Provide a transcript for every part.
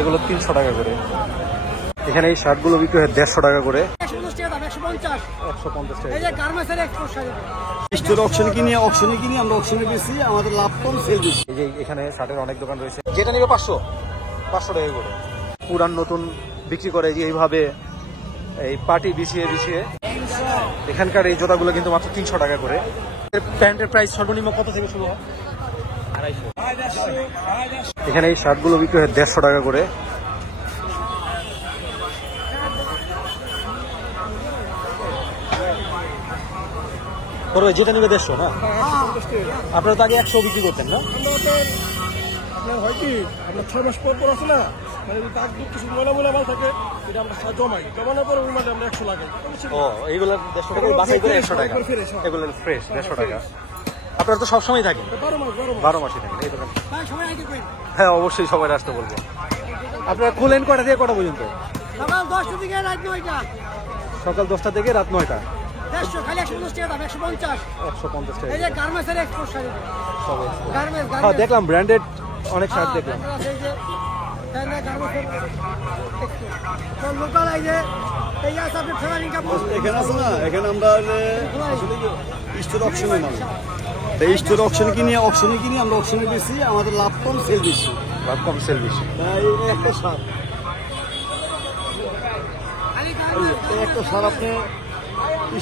এগুলো 300 টাকা করে। এখানে এই শার্টগুলো বিক্রি হয় 150 টাকা করে। 150 টাকা। স্টোর অকশনে কিনি, আমরা অকশনে বেশি, আমাদের লাভ কম, সেল বেশি। এই যে এখানে শার্টের অনেক দোকান রয়েছে, যেটা নিবে 500 টাকা করে। পুরান নতুন বিক্রি করে যে এইভাবে এই পার্টি বিছিয়ে এখানকার এই জোতাগুলো কিন্তু মাত্র 300 টাকা করে। প্যান্টের প্রাইস সর্বনিম্ন কত থেকে শুরু হয়? 250। এখানে এই শার্টগুলো বিক্রি হয় 150 টাকা করে। যেটা নিবে 150 না? আপনারা তো আগে 100 বিক্রি করতেন না? আপনার হয় কি, আপনার 6 মাস পর আছে না, কিছু ময়লা মাল থাকে, এটা আমরা জমানোর পরে ওই মাঠে আমরা 100 লাগাই। ও, এইগুলো 150 টাকা বাছাই করে 100 টাকা, এগুলো ফ্রেশ 150 টাকা। আপনারা তো সবসময় থাকেন? 12 মাসই থাকেন এই দোকান? হ্যাঁ, অবশ্যই সবাই আসতে বলবো। আপনারা খুলেন কটা থেকে কটা পর্যন্ত? সকাল 10টা থেকে রাত 9টা। সকাল 10টা থেকে রাত 9টা। 150 খালি 150 টাকা দাম, 150। 150 টাকা। এই যে গার্মেন্টসের এক্সপোর্ট শাড়ি। গার্মেন্টস। হ্যাঁ, দেখলাম ব্র্যান্ডেড অনেক শার্ট দেখলাম। এই যে গার্মেন্টসের তো লোকাল এই যে এই আছে আপনি ফেমারিং কাপড়। এখানে আছে না, এখানে আমরা স্টোর অকশনে মাল, এই স্টোর অকশনে কিনি, আমরা অকশনে বেশি, আমাদের লাভ কম, সেল বেশি। এই একটা শার্ট, একটা শার্ট আপনি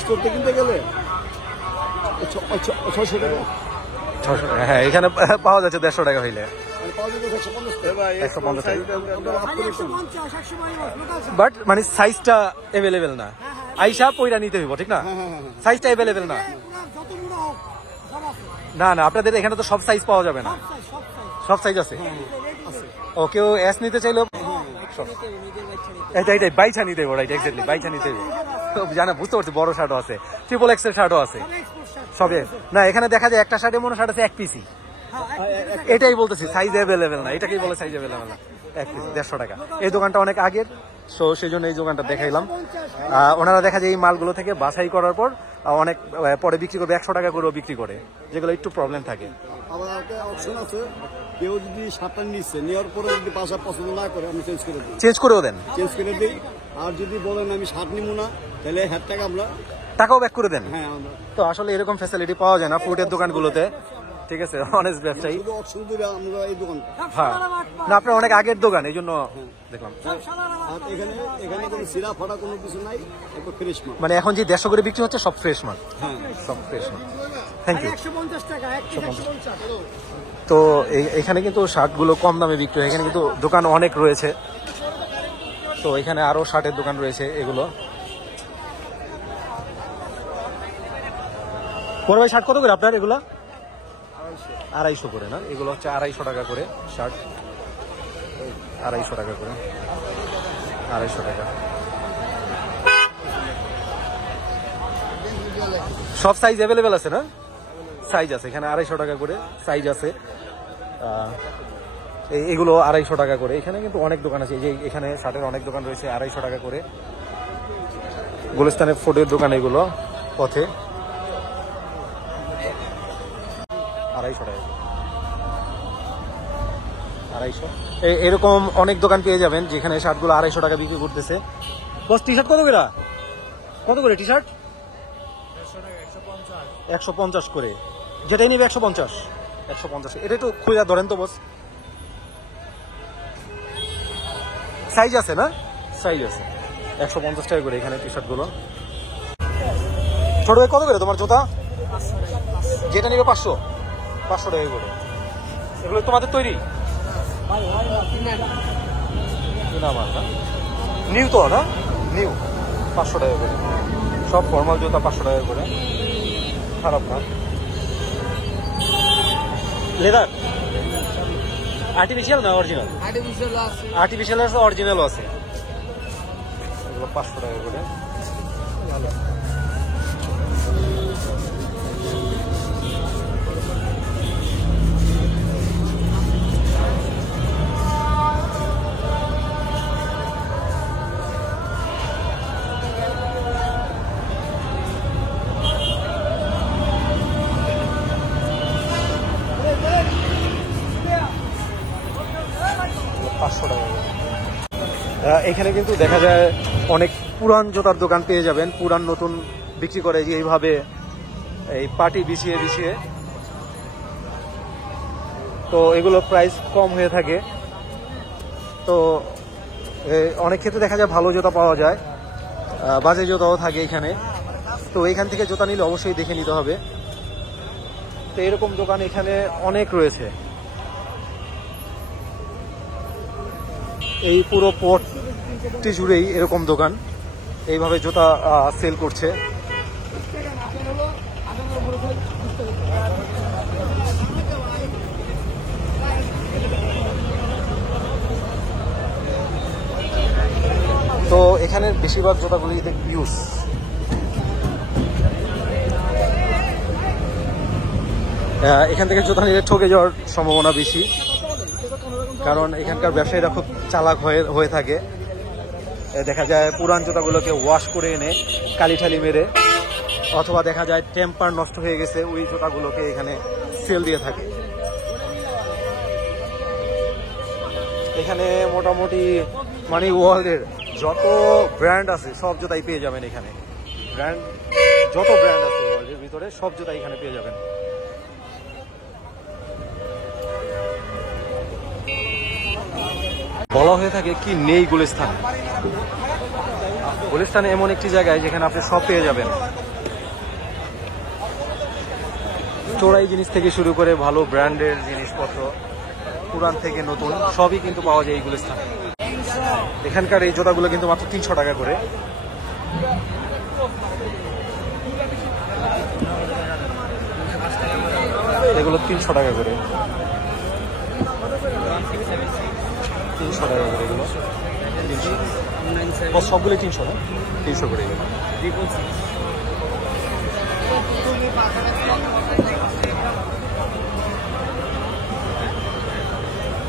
স্টোর থেকে কিনতে গেলে 600 টাকা। হ্যাঁ, এখানে পাওয়া যাচ্ছে 150 টাকা হইলে। 150 টাকা। বাট মানে সাইজটা অ্যাভেলেবেল না, আইসা পয়রা নিতে হইব, ঠিক না? সাইজটা অ্যাভেলেবেল না। না না, আপনাদের এখানে তো সব সাইজ পাওয়া যাবে না। সব সাইজ আছে? ও, কেউ এস নিতে চাইলেও এটাই বাইছা নিতে হইব। রাইট, এক্স্যাক্টলি বাইছা নিতে হইব। জানা, বুঝতে পারছি। বড় শার্টও আছে, ট্রিপল এক্সেল শার্টও আছে সবে। না, এখানে দেখা যায় একটা শার্টে মনে শার্ট আছে 1 পিসি। এটাই বলতেছি, সাইজ অ্যাভেলেবেল না। এটাকেই বলে সাইজ অ্যাভেলেবেল না। 1 পিস 150 টাকা। এই দোকানটা অনেক আগের, সো সেই জন্য এই দোকানটা দেখাইলাম। ওনারা দেখা যায় এই মালগুলো থেকে বাছাই করার পর অনেক পরে বিক্রি করবে, 100 টাকা করেও বিক্রি করে, যেগুলো একটু প্রবলেম থাকে। আবার একটা অপশন আছে, কেউ যদি শার্টটা নিচ্ছে, নেওয়ার পরে যদি বাসা পছন্দ না করে, আমি চেঞ্জ করে দিই। চেঞ্জ করেও দেন? চেঞ্জ করে দিই। আর যদি বলেন আমি শার্ট নিব না, তাহলে 1000 টাকা আমরা টাকাও ব্যাক করে দেন? হ্যাঁ, আমরা তো আসলে এরকম ফ্যাসিলিটি পাওয়া যায় না ফুডের দোকানগুলোতে, ঠিক আছে? অনেস্ট ব্যবসায়ী। অপশন দিবে আমরা এই দোকান। হ্যাঁ, না, আপনার অনেক আগের দোকান, এই জন্য দেখলাম। আর এখানে কোনো সিরা ফাটা কোনো কিছু নাই, একদম ফ্রেশ মাল। মানে এখন যে 150 করে বিক্রি হচ্ছে সব ফ্রেশ মাল? হ্যাঁ, সব ফ্রেশ মাল। Thank you. 150 টাকা, 150। তো এখানে কিন্তু শার্টগুলো কম দামে বিক্রি হয়। এখানে কিন্তু দোকান অনেক রয়েছে, তো এখানে আরো শার্টের দোকান রয়েছে। এগুলো বড় ভাই, শার্ট কত করে আপনার এগুলো? 250 করে না? এগুলো হচ্ছে 250 টাকা করে শার্ট, 250 টাকা করে, 250 টাকা। সব সাইজ অ্যাভেলেবেল আছে না? সাইজ আছে এখানে, 250 টাকা করে সাইজ আছে। এগুলো 250 টাকা করে। এখানে কিন্তু অনেক দোকান আছে, এই যে এখানে শার্টের অনেক দোকান রয়েছে, 250 টাকা করে। গুলিস্তানের ফুডের দোকান এগুলো, পথে 250 টাকা, 250। এরকম অনেক দোকান পেয়ে যাবেন যেখানে শার্টগুলো 250 টাকা বিক্রি করতেছে। বস, টি শার্ট কত করে টি শার্ট? 150 করে। যেটাই নিবে 150। এটা একটু খুঁজে ধরেন তো বস। সাইজ আছে না? সাইজ আছে। 150 টাকা করে এখানে টি শার্ট গুলো। ছোট ভাই, কত করে তোমার জুতা? যেটা নিবে 500 টাকা করে। এগুলো তোমাদের তৈরি? নিউ তো না? নিউ 500 টাকা করে। সব ফর্মাল জুতা 500 টাকা করে, খারাপ না। লেদার আর্টিফিশিয়াল না অরিজিনাল? আর্টিফিশিয়াল আছে, অরিজিনালও আছে। এগুলো 500 টাকা করে। 500 টাকা। এখানে কিন্তু দেখা যায় অনেক পুরান জুতার দোকান পেয়ে যাবেন, পুরান নতুন বিক্রি করে যে এইভাবে এই পাটি বিছিয়ে বিছিয়ে। তো এগুলো প্রাইস কম হয়ে থাকে। তো অনেক ক্ষেত্রে দেখা যায় ভালো জুতা পাওয়া যায়, বাজে জুতাও থাকে এখানে। তো এখান থেকে জুতা নিলে অবশ্যই দেখে নিতে হবে। তো এরকম দোকান এখানে অনেক রয়েছে। এই পুরো পথটি জুড়েই এরকম দোকান এইভাবে জুতা সেল করছে। তো এখানে বেশিরভাগ জুতাগুলি ইউজ। এখান থেকে জুতা নিলে ঠকে যাওয়ার সম্ভাবনা বেশি, কারণ এখানকার ব্যবসায়ীরা খুব চালাক হয়ে থাকে। দেখা যায় পুরান জুতাগুলোকে ওয়াশ করে এনে কালি ঠালি মেরে, অথবা দেখা যায় টেম্পার নষ্ট হয়ে গেছে ওই জুতাগুলোকে এখানে সেল দিয়ে থাকে। এখানে মোটামুটি মানে ওয়ার্ল্ডের যত ব্র্যান্ড আছে সব জুতাই পেয়ে যাবেন এখানে। যত ব্র্যান্ড আছে ওয়ার্ল্ডের ভিতরে সব জুতাই এখানে পেয়ে যাবেন। বলা হয়ে থাকে কি নেই গুলিস্তান। গুলিস্তানে এমন একটি জায়গায় যেখানে আপনি সব পেয়ে যাবেন, চোরাই জিনিস থেকে শুরু করে ভালো ব্র্যান্ডের জিনিসপত্র, পুরান থেকে নতুন সবই কিন্তু পাওয়া যায় এই গুলিস্তানে। এখানকার এই জুতাগুলো কিন্তু মাত্র 300 টাকা করে। এগুলো 300 টাকা করে, 300 টাকা করে এগুলো। সবগুলো 300 না, 300 করে এগুলো।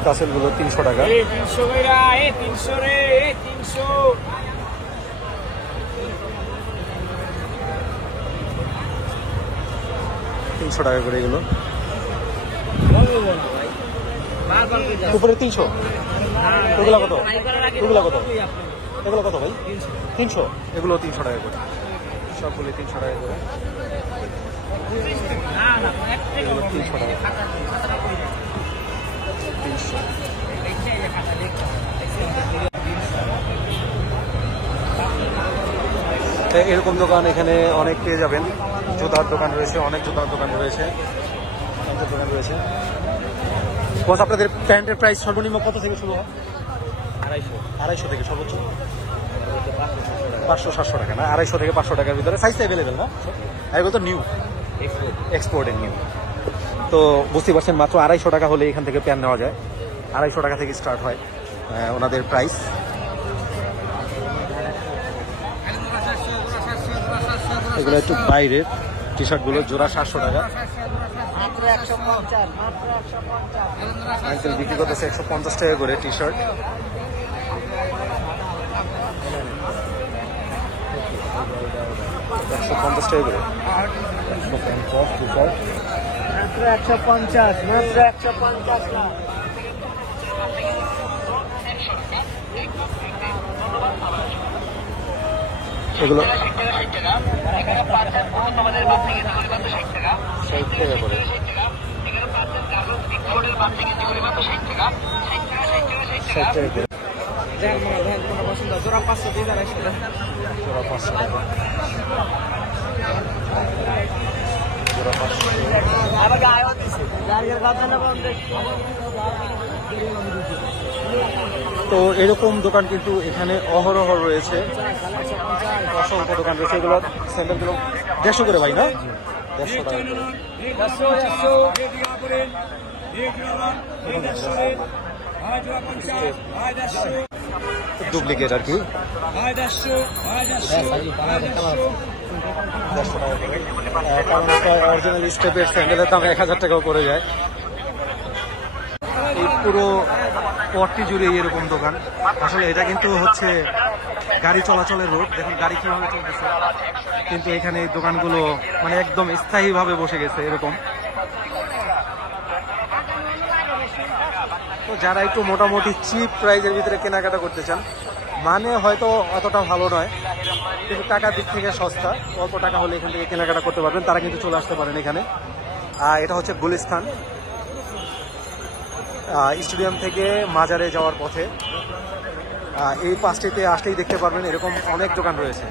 কাসেলগুলো 300 টাকা। 300 টাকা করে এগুলো। উপরে 300। এগুলো কত? এগুলো কত? এগুলো কত ভাই? 300। এগুলো 300 টাকা করে, সবগুলো 300 টাকা করে। এগুলো 300 টাকা। 300। এরকম দোকান এখানে অনেক পেয়ে যাবেন। জুতার দোকান রয়েছে, অনেক জুতার দোকান রয়েছে, বস আপনাদের প্যান্টের প্রাইস সর্বনিম্ন কত থেকে শুরু হয়? 250 থেকে সর্বোচ্চ 500-700 টাকা না, 250 থেকে 500 টাকার ভিতরে সাইজ অ্যাভেলেবেল না? এগুলো তো নিউ এক্সপোর্টের নিউ। তো বুঝতে পারছেন মাত্র 250 টাকা হলে এখান থেকে প্যান্ট নেওয়া যায়। 250 টাকা থেকে স্টার্ট হয় ওনাদের প্রাইস। এগুলো একটু বাইরের টি শার্টগুলো, জোড়া 700 টাকা। আঙ্কেল বিক্রি করতেছে 150 টাকা করে টি শার্ট। $150 টাকা করে। 150 মাত্র 150 না। এগুলো 60 টাকা করে। 60 টাকা করে। জোড়া 500 দিয়ে 250 টাকা। জোড়া 500 টাকা। জোড়া 500। আবার গায়ও দিছে। গায়ের কথা না বলতে। তো এরকম দোকান কিন্তু এখানে অহরহ রয়েছে, অসংখ্য দোকান রয়েছে। এগুলো স্যান্ডেলগুলো 150 করে ভাই না? 150 টাকা করে। ডুপ্লিকেট আর কি। 150 টাকা করে। কারণ একটা অরিজিনাল স্টেপের স্যান্ডেলের দাম 1000 টাকাও পড়ে যায়। এই পুরো পথটি জুড়ে এরকম দোকান। আসলে এটা কিন্তু হচ্ছে গাড়ি চলাচলের রোড, দেখুন গাড়ি কিভাবে চলতেছে, কিন্তু এখানে এই দোকানগুলো মানে একদম স্থায়ীভাবে বসে গেছে এরকম। তো যারা একটু মোটামুটি চিপ প্রাইজের ভিতরে কেনাকাটা করতে চান, মানে হয়তো অতটা ভালো নয় কিন্তু টাকার দিক থেকে সস্তা, অল্প টাকা হলে এখান থেকে কেনাকাটা করতে পারবেন, তারা কিন্তু চলে আসতে পারেন এখানে। এটা হচ্ছে গুলিস্তান, স্টেডিয়াম থেকে মাজারে যাওয়ার পথে। এই পাঁচটিতে আসলেই দেখতে পারবেন এরকম অনেক দোকান রয়েছে।